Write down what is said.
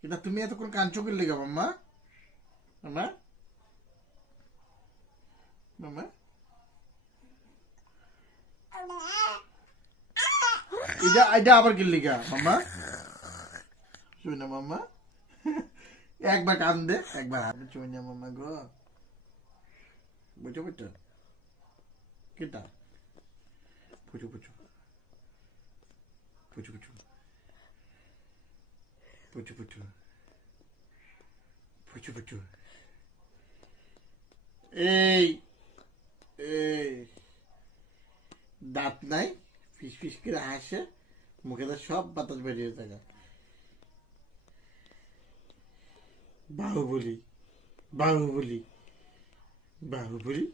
কিন্তু তুমি এতক্ষণ কাঞ্চো করলে গা মাম্মা? মাম্মা মাম্মা এটা এটা আবার কিনলি গা মাম্মা? শুনে মাম্মা একবার কান দে, একবার হাতে চুইনা মাম্মা গো। বুঝো বুঝো কেটা পুচু পুচু পুচু পুচু পুচু পুচু পুচু পুচু। এই এই দাঁত নাই, ফিস ফিস করে হাসে, মুখে তো সব বাতাস বেরিয়ে থাকে। বাহুবলি বাহুবলি বাহুবলি।